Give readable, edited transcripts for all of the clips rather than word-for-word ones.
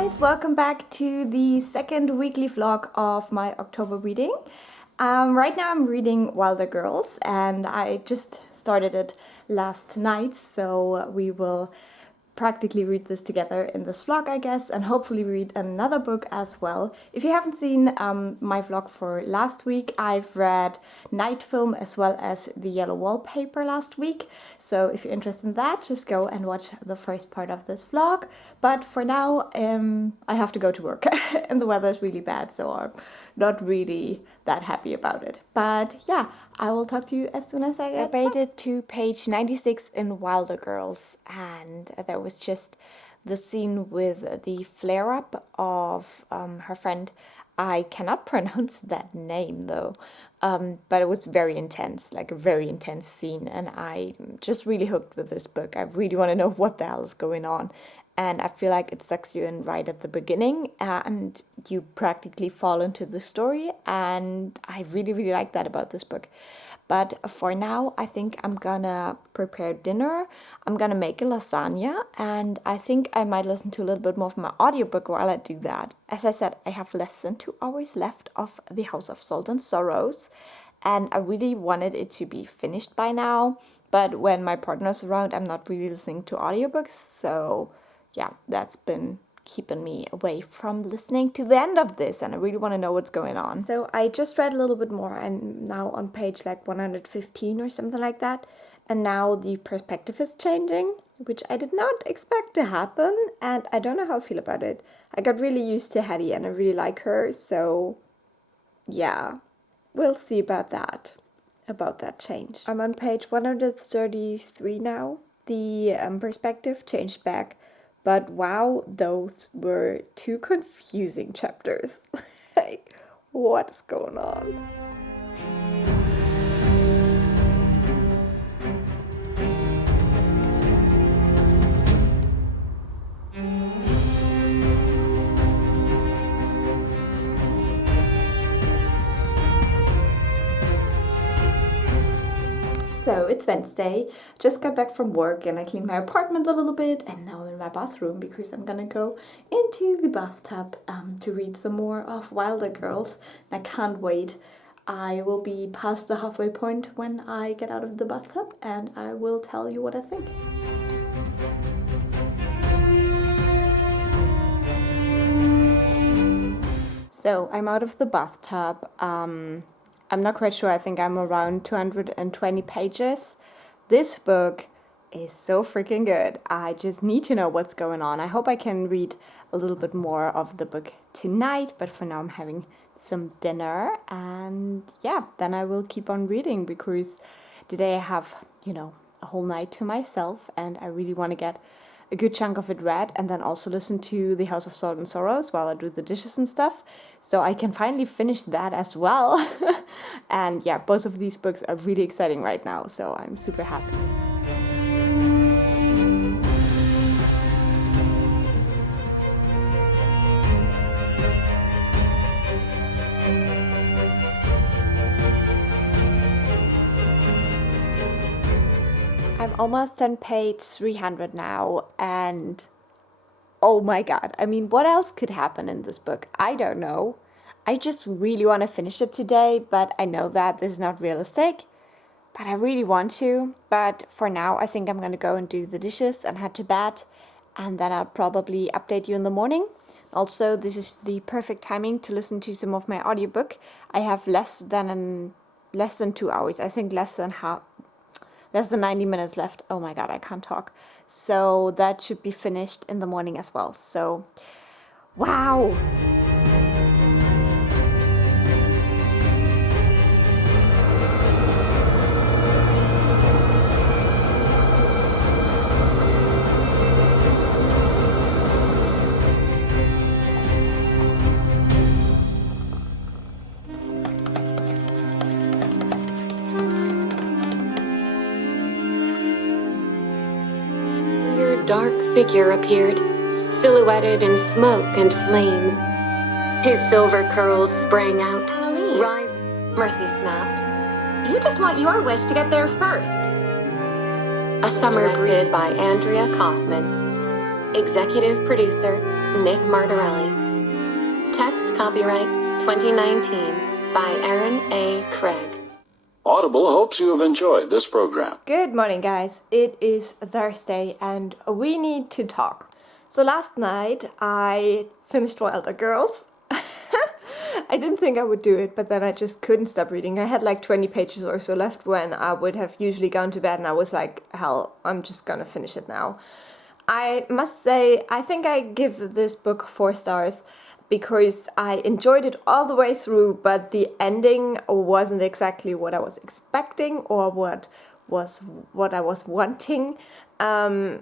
guys, welcome back to the second weekly vlog of my October reading. Right now I'm reading Wilder Girls and I just started it last night, so we will practically read this together in this vlog, I guess, and hopefully read another book as well. If you haven't seen my vlog for last week, I've read Night Film as well as The Yellow Wallpaper last week, so if you're interested in that, just go and watch the first part of this vlog. But for now, I have to go to work and the weather is really bad, so I'm not really that happy about it. But yeah, I will talk to you as soon as I get back. I made it to page 96 in Wilder Girls, and there was just the scene with the flare-up of her friend. I cannot pronounce that name though, but it was very intense, like a very intense scene, and I'm just really hooked with this book. I really want to know what the hell is going on. And I feel like it sucks you in right at the beginning and you practically fall into the story, and I really like that about this book. But for now, I think I'm gonna prepare dinner. I'm gonna make a lasagna, and I think I might listen to a little bit more of my audiobook while I do that. As I said, I have less than 2 hours left of The House of Salt and Sorrows, and I really wanted it to be finished by now. But when my partner's around, I'm not really listening to audiobooks, so yeah, that's been keeping me away from listening to the end of this, and I really want to know what's going on. So I just read a little bit more. I'm now on page like 115 or something like that, and now the perspective is changing, which I did not expect to happen, and I don't know how I feel about it. I got really used to Hattie and I really like her, so yeah, we'll see about that change. I'm on page 133 now. The perspective changed back. But wow, those were 2 confusing chapters. Like, what is going on? So it's Wednesday, just got back from work and I cleaned my apartment a little bit, and now I'm in my bathroom because I'm gonna go into the bathtub to read some more of Wilder Girls. And I can't wait. I will be past the halfway point when I get out of the bathtub, and I will tell you what I think. So I'm out of the bathtub. I'm not quite sure, I think I'm around 220 pages. This book is so freaking good. I just need to know what's going on. I hope I can read a little bit more of the book tonight, but for now I'm having some dinner, and yeah, then I will keep on reading because today I have, a whole night to myself, and I really want to get a good chunk of it read, and then also listen to The House of Salt and Sorrows while I do the dishes and stuff, so I can finally finish that as well. And yeah, both of these books are really exciting right now, so I'm super happy. I'm almost on page 300 now, and oh my god, I mean, what else could happen in this book? I don't know. I just really want to finish it today, but I know that this is not realistic, but I really want to. But for now, I think I'm going to go and do the dishes and head to bed, and then I'll probably update you in the morning. Also, this is the perfect timing to listen to some of my audiobook. I have less than 2 hours, I think less than 90 minutes left. Oh my god, I can't talk. So that should be finished in the morning as well. So, wow! Dark figure appeared, silhouetted in smoke and flames. His silver curls sprang out. Rise, Mercy snapped. You just want your wish to get there first. A Summer Breed by Andrea Kaufman. Executive producer, Nick Martorelli. Text copyright 2019 by Aaron A. Craig. Audible hopes you have enjoyed this program. Good morning, guys. It is Thursday and we need to talk. So last night I finished Wilder Girls. I didn't think I would do it, but then I just couldn't stop reading. I had like 20 pages or so left when I would have usually gone to bed, and I was like, hell, I'm just gonna finish it now. I must say, I think I give this book 4 stars because I enjoyed it all the way through, but the ending wasn't exactly what I was expecting or what I was wanting. I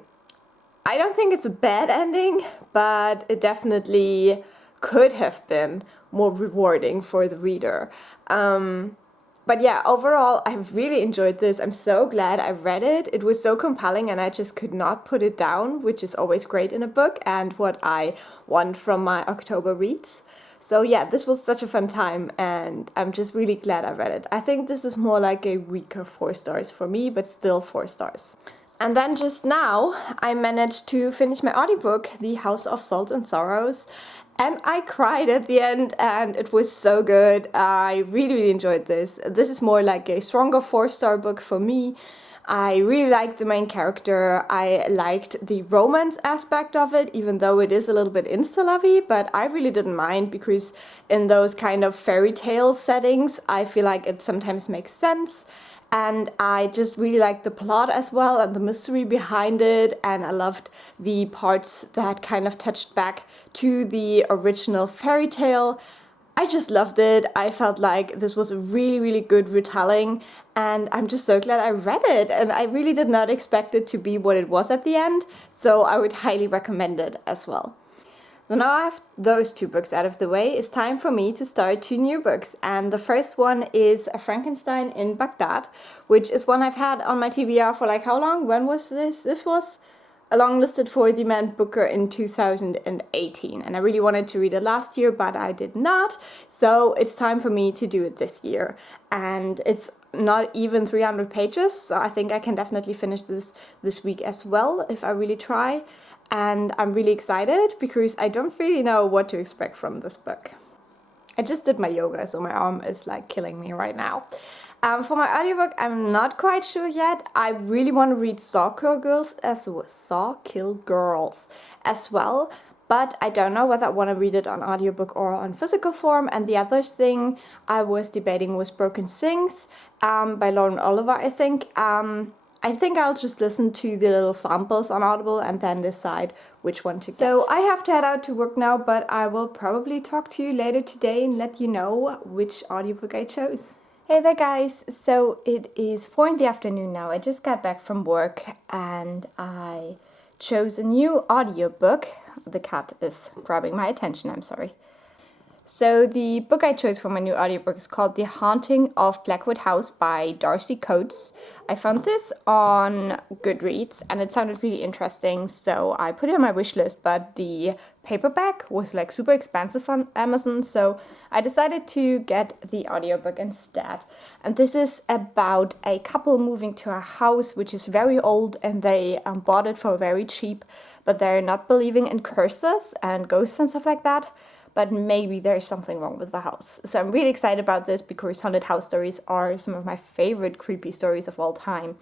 don't think it's a bad ending, but it definitely could have been more rewarding for the reader. But yeah, overall, I really enjoyed this. I'm so glad I read it. It was so compelling and I just could not put it down, which is always great in a book and what I want from my October reads. So yeah, this was such a fun time and I'm just really glad I read it. I think this is more like a weaker 4 stars for me, but still 4 stars. And then just now, I managed to finish my audiobook, The House of Salt and Sorrows, and I cried at the end, and it was so good. I really, really enjoyed this. This is more like a stronger 4-star book for me. I really liked the main character. I liked the romance aspect of it, even though it is a little bit insta-lovey, but I really didn't mind because in those kind of fairy tale settings, I feel like it sometimes makes sense. And I just really liked the plot as well and the mystery behind it, and I loved the parts that kind of touched back to the original fairy tale. I just loved it. I felt like this was a really, really good retelling, and I'm just so glad I read it, and I really did not expect it to be what it was at the end, so I would highly recommend it as well. So now I have those 2 books out of the way, it's time for me to start 2 new books. And the first one is Frankenstein in Baghdad, which is one I've had on my TBR for like how long? When was this? This was longlisted for the Man Booker in 2018. And I really wanted to read it last year, but I did not. So it's time for me to do it this year. And it's not even 300 pages, so I think I can definitely finish this week as well if I really try. And I'm really excited because I don't really know what to expect from this book. I just did my yoga, so my arm is like killing me right now. For my audiobook, I'm not quite sure yet. I really want to read Saw Kill Girls as well, but I don't know whether I want to read it on audiobook or on physical form. And the other thing I was debating was Broken Things by Lauren Oliver, I think. I think I'll just listen to the little samples on Audible and then decide which one to get. So I have to head out to work now, but I will probably talk to you later today and let you know which audiobook I chose. Hey there guys, so it is 4 in the afternoon now. I just got back from work and I chose a new audiobook. The cat is grabbing my attention, I'm sorry. So the book I chose for my new audiobook is called The Haunting of Blackwood House by Darcy Coates. I found this on Goodreads and it sounded really interesting, so I put it on my wish list, but the paperback was like super expensive on Amazon, so I decided to get the audiobook instead. And this is about a couple moving to a house which is very old, and they bought it for very cheap, but they're not believing in curses and ghosts and stuff like that. But maybe there's something wrong with the house. So I'm really excited about this because haunted house stories are some of my favorite creepy stories of all time.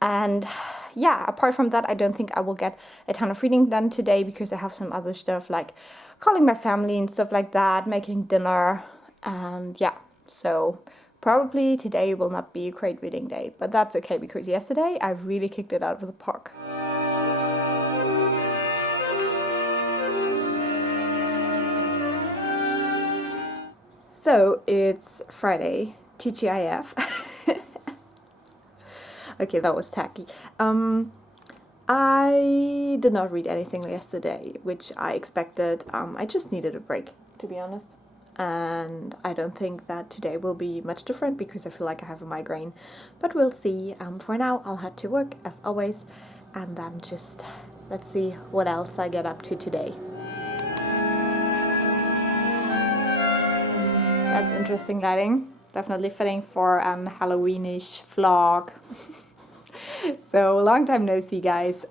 And yeah, apart from that, I don't think I will get a ton of reading done today because I have some other stuff like calling my family and stuff like that, making dinner, and yeah. So probably today will not be a great reading day, but that's okay because yesterday I really kicked it out of the park. So it's Friday, TGIF. Okay, that was tacky. I did not read anything yesterday, which I expected. I just needed a break, to be honest. And I don't think that today will be much different because I feel like I have a migraine. But we'll see. For now, I'll head to work as always. And then just, let's see what else I get up to today. That's interesting lighting. Definitely fitting for an Halloweenish vlog. So, long time no see, guys.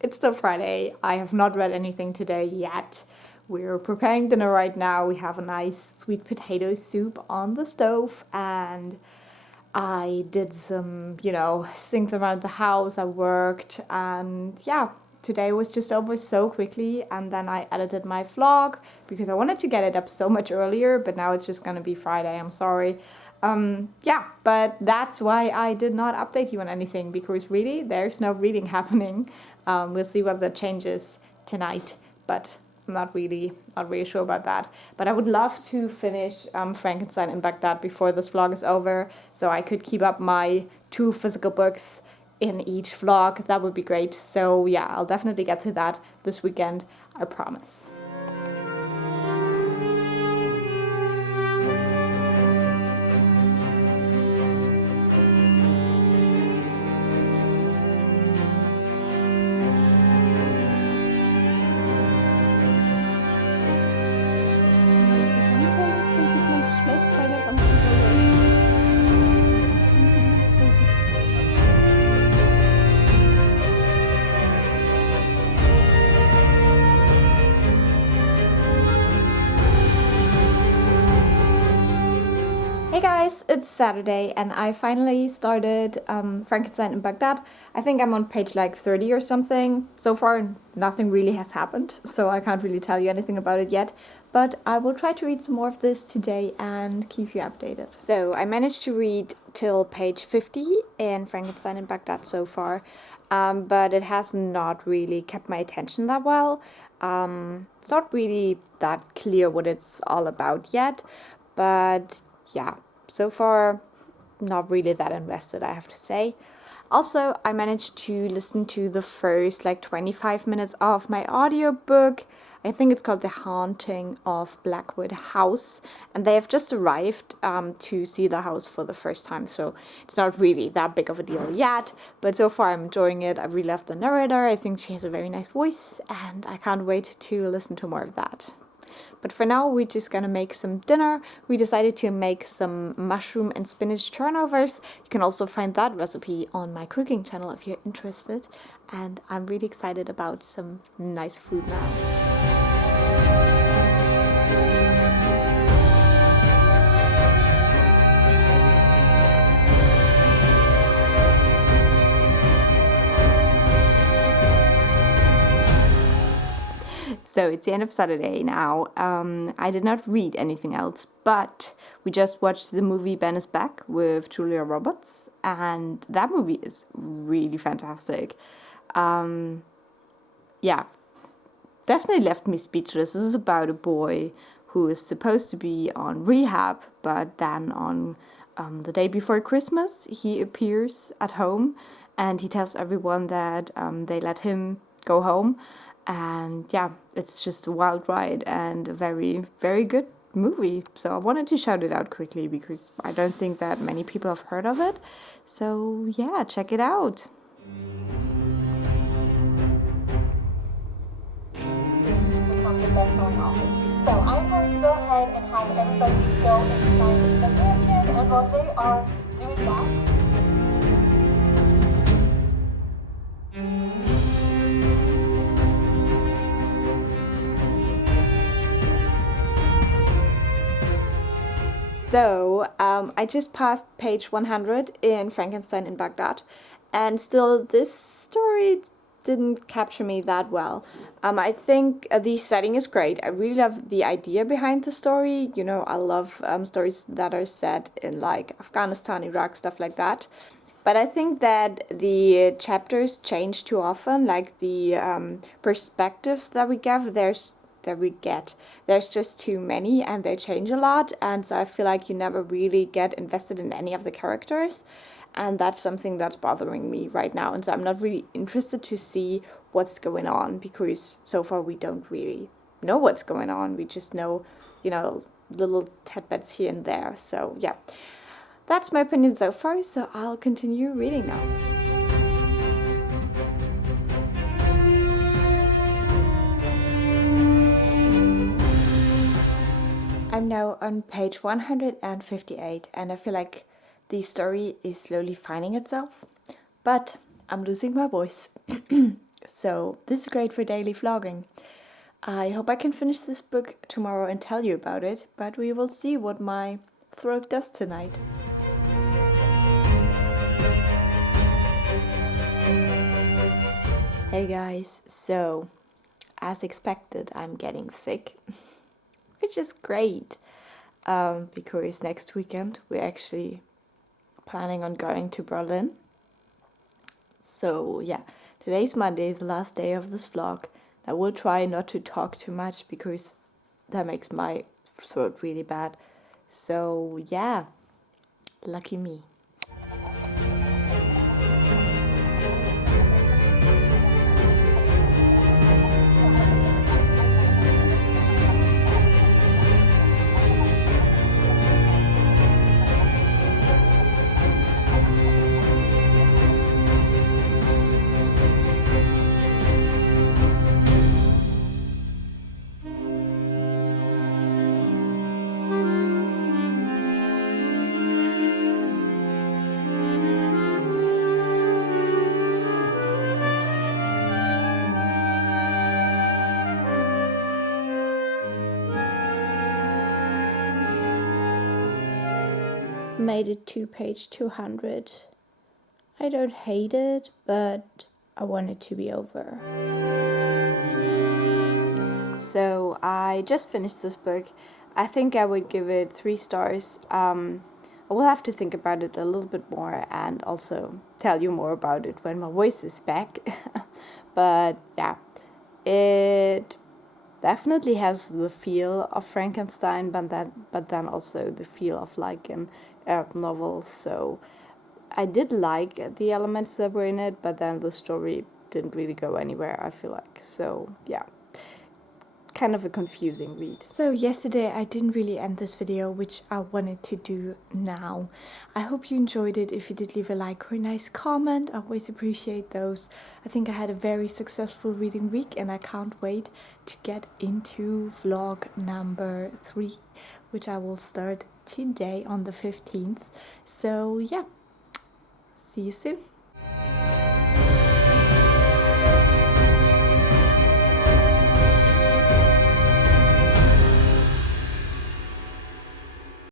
It's still Friday. I have not read anything today yet. We're preparing dinner right now. We have a nice sweet potato soup on the stove, and I did some, things around the house. I worked, and yeah, today was just over so quickly. And then I edited my vlog because I wanted to get it up so much earlier, but now it's just gonna be Friday. I'm sorry. Yeah, but that's why I did not update you on anything, because really there's no reading happening. We'll see what that changes tonight, but I'm not really sure about that. But I would love to finish Frankenstein in Baghdad before this vlog is over, so I could keep up my 2 physical books in each vlog. That would be great. So yeah, I'll definitely get to that this weekend, I promise. Hey guys, it's Saturday and I finally started Frankenstein in Baghdad. I think I'm on page like 30 or something. So far, nothing really has happened, so I can't really tell you anything about it yet. But I will try to read some more of this today and keep you updated. So I managed to read till page 50 in Frankenstein in Baghdad so far, but it has not really kept my attention that well. It's not really that clear what it's all about yet, but yeah, so far, not really that invested, I have to say. Also, I managed to listen to the first like 25 minutes of my audiobook. I think it's called The Haunting of Blackwood House, and they have just arrived to see the house for the first time, so it's not really that big of a deal yet, but so far I'm enjoying it. I really love the narrator. I think she has a very nice voice, and I can't wait to listen to more of that. But for now, we're just gonna make some dinner. We decided to make some mushroom and spinach turnovers. You can also find that recipe on my cooking channel if you're interested. And I'm really excited about some nice food now. So it's the end of Saturday now. I did not read anything else, but we just watched the movie Ben is Back with Julia Roberts, and that movie is really fantastic. Yeah, definitely left me speechless. This is about a boy who is supposed to be on rehab, but then on the day before Christmas, he appears at home and he tells everyone that they let him go home. And yeah, it's just a wild ride and a very, very good movie. So I wanted to shout it out quickly because I don't think that many people have heard of it. So yeah, check it out. So I'm going to go ahead and have everybody go inside the mansion, and while they are doing that, so, I just passed page 100 in Frankenstein in Baghdad, and still this story didn't capture me that well. I think the setting is great. I really love the idea behind the story. You know, I love stories that are set in like Afghanistan, Iraq, stuff like that. But I think that the chapters change too often, like the perspectives that we get. There's just too many and they change a lot, and so I feel like you never really get invested in any of the characters, and that's something that's bothering me right now, and so I'm not really interested to see what's going on, because so far we don't really know what's going on. We just know, little tidbits here and there. So yeah, that's my opinion so far, so I'll continue reading now. I'm now on page 158, and I feel like the story is slowly finding itself. but I'm losing my voice. So this is great for daily vlogging. I hope I can finish this book tomorrow and tell you about it, but we will see what my throat does tonight. Hey guys, so as expected, I'm getting sick, which is great, because next weekend we're actually planning on going to Berlin. So yeah, today's Monday, the last day of this vlog. I will try not to talk too much because that makes my throat really bad. So yeah, lucky me. Made it to page 200. I don't hate it, but I want it to be over. So I just finished this book. I think I would give it 3 stars. I will have to think about it a little bit more and also tell you more about it when my voice is back. But yeah, it definitely has the feel of Frankenstein, but then also the feel of like an Arab novel. So I did like the elements that were in it, but then the story didn't really go anywhere, I feel like. So yeah, kind of a confusing read. So yesterday I didn't really end this video, which I wanted to do now. I hope you enjoyed it. If you did, leave a like or a nice comment. I always appreciate those. I think I had a very successful reading week and I can't wait to get into vlog number 3, which I will start today on the 15th. So yeah, see you soon.